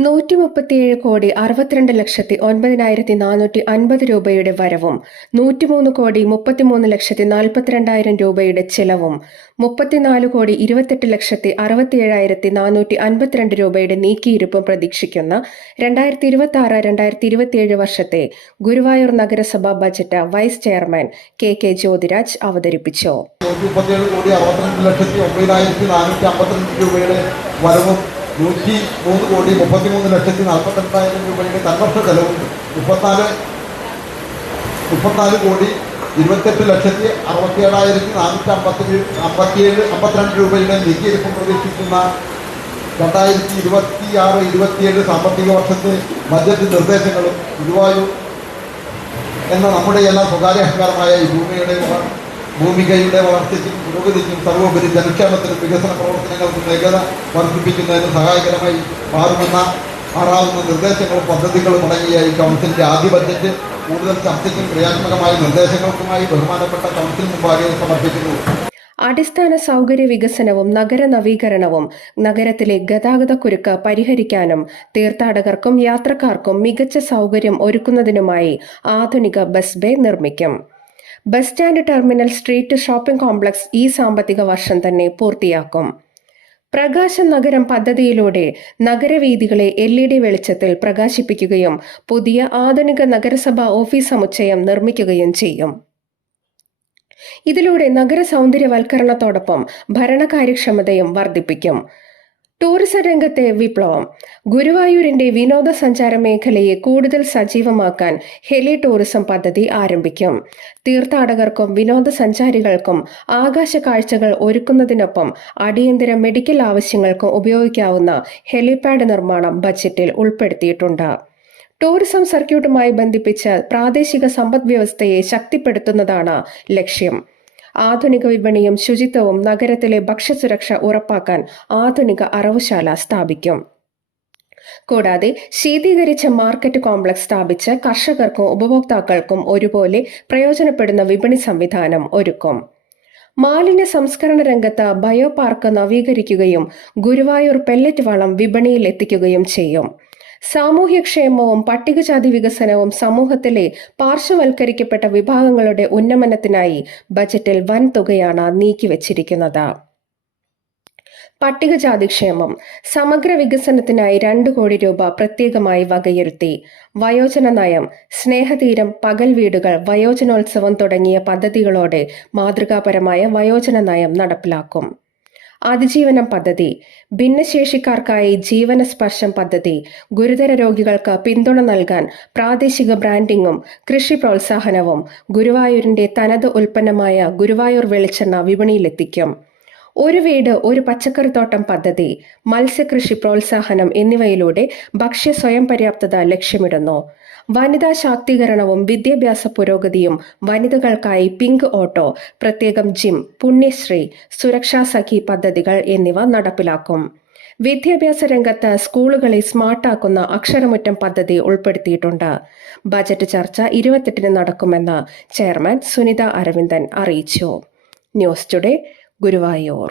137,62,9,450 രൂപയുടെ വരവും 103,33,42,000 രൂപയുടെ ചെലവും 34,28,67,452 രൂപയുടെ നീക്കിയിരുപ്പും പ്രതീക്ഷിക്കുന്ന 2026-2027 വർഷത്തെ ഗുരുവായൂർ നഗരസഭ budget vice chairman K Jyothiraj അവതരിപ്പിച്ചു. 147,69,452 രൂപയുടെ വരവും 103,33,42,000 രൂപയുടെ തന്മർഷ ചെലവും 34,28,67,452 രൂപയുടെ നീക്കിയിരിപ്പും പ്രതീക്ഷിക്കുന്ന 2026-27 സാമ്പത്തിക വർഷത്തെ ബജറ്റ് നിർദ്ദേശങ്ങളും ഗുരുവായൂർ എന്ന നമ്മുടെ എല്ലാ സ്വകാര്യ അഹങ്കാരമായ ഈ ഭൂമികയുടെ വളർച്ചയ്ക്കും പുരോഗതിക്കും സർവോപരി ജനക്ഷേമത്തിനും വികസന പ്രവർത്തനങ്ങൾക്കും വേഗത വർദ്ധിപ്പിക്കുന്നതിന് സഹായകരമായി മാറാവുന്ന നിർദ്ദേശങ്ങളും പദ്ധതികളും അടങ്ങിയ ഈ കൗൺസിലിൻ്റെ ആദ്യ ബജറ്റ് കൂടുതൽ ചർച്ചയ്ക്കും ക്രിയാത്മകമായ നിർദ്ദേശങ്ങൾക്കുമായി ബഹുമാനപ്പെട്ട കൗൺസിൽ മുമ്പാകെ സമർപ്പിക്കുന്നു. അടിസ്ഥാന സൗകര്യ വികസനവും നഗര നവീകരണവും നഗരത്തിലെ ഗതാഗതക്കുരുക്ക് പരിഹരിക്കാനും തീർത്ഥാടകർക്കും യാത്രക്കാർക്കും മികച്ച സൗകര്യം ഒരുക്കുന്നതിനുമായി ആധുനിക ബസ് ബേ നിർമ്മിക്കും. Bus stand terminal street shopping complex ഈ സാമ്പത്തിക വർഷം തന്നെ പൂർത്തിയാക്കും. പ്രകാശ നഗരം പദ്ധതിയിലൂടെ നഗരവീഥികളെ LED വെളിച്ചത്തിൽ പ്രകാശിപ്പിക്കുകയും പുതിയ ആധുനിക നഗരസഭാ ഓഫീസ് സമുച്ചയം നിർമ്മിക്കുകയും ചെയ്യും. ഇതിലൂടെ നഗര സൗന്ദര്യവൽക്കരണത്തോടൊപ്പം ഭരണകാര്യക്ഷമതയും വർദ്ധിപ്പിക്കും. ടൂറിസം രംഗത്തെ വിപ്ലവം. ഗുരുവായൂരിന്റെ വിനോദസഞ്ചാര മേഖലയെ കൂടുതൽ സജീവമാക്കാൻ ഹെലി ടൂറിസം പദ്ധതി ആരംഭിക്കും. തീർത്ഥാടകർക്കും വിനോദസഞ്ചാരികൾക്കും ആകാശ കാഴ്ചകൾ ഒരുക്കുന്നതിനൊപ്പം അടിയന്തര മെഡിക്കൽ ആവശ്യങ്ങൾക്കും ഉപയോഗിക്കാവുന്ന ഹെലിപാഡ് നിർമ്മാണം ബജറ്റിൽ ഉൾപ്പെടുത്തിയിട്ടുണ്ട്. ടൂറിസം സർക്യൂട്ടുമായി ബന്ധിപ്പിച്ച് പ്രാദേശിക സമ്പദ്വ്യവസ്ഥയെ ശക്തിപ്പെടുത്തുന്നതാണ് ലക്ഷ്യം. ആധുനിക വിപണിയും ശുചിത്വവും നഗരത്തിലെ ഭക്ഷ്യസുരക്ഷ ഉറപ്പാക്കാൻ ആധുനിക അറവുശാല സ്ഥാപിക്കും. കൂടാതെ ശീതീകരിച്ച മാർക്കറ്റ് കോംപ്ലക്സ് സ്ഥാപിച്ച് കർഷകർക്കും ഉപഭോക്താക്കൾക്കും ഒരുപോലെ പ്രയോജനപ്പെടുന്ന വിപണി സംവിധാനം ഒരുക്കും. മാലിന്യ സംസ്കരണ രംഗത്ത് ബയോ പാർക്ക് നവീകരിക്കുകയും ഗുരുവായൂർ പെല്ലറ്റ് വളം വിപണിയിൽ എത്തിക്കുകയും ചെയ്യും. സാമൂഹ്യക്ഷേമവും പട്ടികജാതി വികസനവും സമൂഹത്തിലെ പാർശ്വവൽക്കരിക്കപ്പെട്ട വിഭാഗങ്ങളുടെ ഉന്നമനത്തിനായി ബജറ്റിൽ വൻ തുകയാണ് നീക്കിവച്ചിരിക്കുന്നത്. പട്ടികജാതിക്ഷേമം. സമഗ്ര വികസനത്തിനായി 2 കോടി രൂപ പ്രത്യേകമായി വകയിരുത്തി. വയോജന നയം, സ്നേഹതീരം, പകൽ വീടുകൾ, വയോജനോത്സവം തുടങ്ങിയ പദ്ധതികളോടെ മാതൃകാപരമായ വയോജന നയം നടപ്പിലാക്കും. അതിജീവനം പദ്ധതി. ഭിന്നശേഷിക്കാർക്കായി ജീവന സ്പർശം പദ്ധതി. ഗുരുതര രോഗികൾക്ക് പിന്തുണ നൽകാൻ പ്രാദേശിക ബ്രാൻഡിങ്ങും കൃഷി പ്രോത്സാഹനവും. ഗുരുവായൂരിന്റെ തനത് ഉൽപ്പന്നമായ ഗുരുവായൂർ വെളിച്ചെണ്ണ വിപണിയിലെത്തിക്കും. ഒരു വീട് ഒരു പച്ചക്കറിത്തോട്ടം പദ്ധതി. മത്സ്യകൃഷി പ്രോത്സാഹനം എന്നിവയിലൂടെ ഭക്ഷ്യ സ്വയം പര്യാപ്തത ലക്ഷ്യമിടുന്നു. വനിതാ ശാക്തീകരണവും വിദ്യാഭ്യാസ പുരോഗതിയും. വനിതകൾക്കായി പിങ്ക് ഓട്ടോ, പ്രത്യേകം ജിം, പുണ്യശ്രീ, സുരക്ഷാ സഖി പദ്ധതികൾ എന്നിവ നടപ്പിലാക്കും. വിദ്യാഭ്യാസ രംഗത്ത് സ്കൂളുകളെ സ്മാർട്ടാക്കുന്ന അക്ഷരമുറ്റം പദ്ധതി ഉൾപ്പെടുത്തിയിട്ടുണ്ട്. ബജറ്റ് ചർച്ച 28-ന് നടക്കുമെന്ന് ചെയർമാൻ സുനിത അരവിന്ദൻ അറിയിച്ചു. News today, Guruvayur.